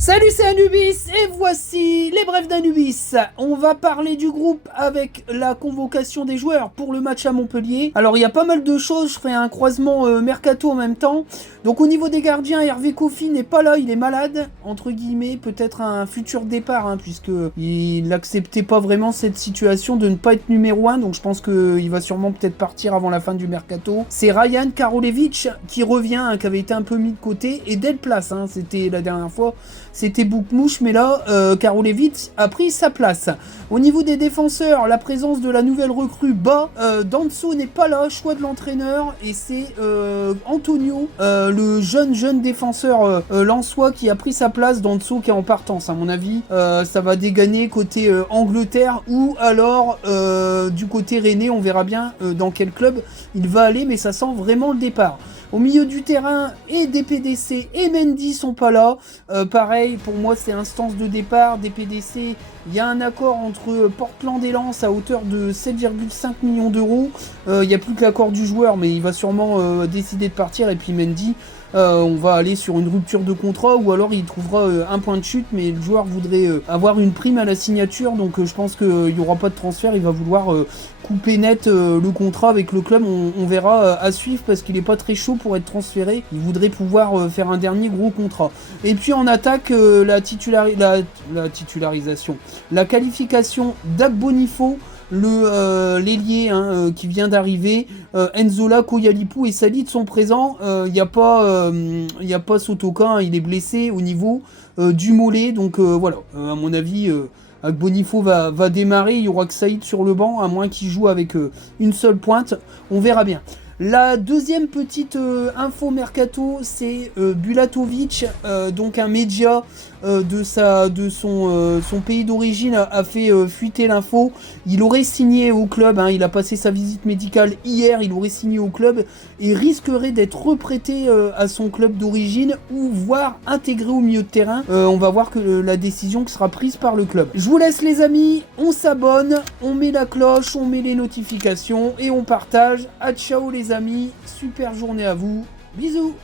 Salut, c'est Anubis et voici les brefs d'Anubis. On va parler du groupe avec la convocation des joueurs pour le match à Montpellier. Alors il y a pas mal de choses, je ferai un croisement mercato en même temps. Donc au niveau des gardiens, Hervé Kofi n'est pas là, il est malade, entre guillemets, peut-être un futur départ, puisque il n'acceptait pas vraiment cette situation de ne pas être numéro 1, donc je pense qu'il va sûrement peut-être partir avant la fin du mercato. C'est Ryan Karolevich qui revient, qui avait été un peu mis de côté, et dès le place, c'était la dernière fois. C'était Boukmouche, mais là, Karolevich a pris sa place. Au niveau des défenseurs, la présence de la nouvelle recrue Danso n'est pas là, choix de l'entraîneur, et c'est Antonio, le jeune défenseur lensois qui a pris sa place. Danso qui est en partance, à mon avis. Ça va dégainer côté Angleterre, ou alors du côté rennais, on verra bien dans quel club il va aller, mais ça sent vraiment le départ. Au milieu du terrain, et DPDC et Mendy sont pas là. Pareil, pour moi, c'est instance de départ. DPDC, il y a un accord entre Portland et Lens à hauteur de 7,5 millions d'euros. Il n'y a plus que l'accord du joueur, mais il va sûrement décider de partir. Et puis Mendy, on va aller sur une rupture de contrat, ou alors il trouvera un point de chute, mais le joueur voudrait avoir une prime à la signature, donc je pense qu'il n'y aura pas de transfert. Il va vouloir couper net le contrat avec le club. On verra à suivre, parce qu'il n'est pas très chaud pour être transféré. Il voudrait pouvoir faire un dernier gros contrat. Et puis en attaque, la titularisation, la qualification d'Agbonifo, l'ailier qui vient d'arriver. Enzola, Koyalipou et Salid sont présents. Il n'y a pas Sotoka, il est blessé au niveau du mollet, donc voilà, à mon avis Agbonifo va démarrer. Il y aura que Saïd sur le banc, à moins qu'il joue avec une seule pointe, on verra bien. La deuxième petite info mercato, c'est Bulatovic, donc un média de son pays d'origine a fait fuiter l'info. Il aurait signé au club, il a passé sa visite médicale hier, il aurait signé au club et risquerait d'être reprêté à son club d'origine, ou voire intégré au milieu de terrain. On va voir que la décision sera prise par le club. Je vous laisse les amis, on s'abonne, on met la cloche, on met les notifications et on partage. À ciao les amis, super journée à vous, bisous.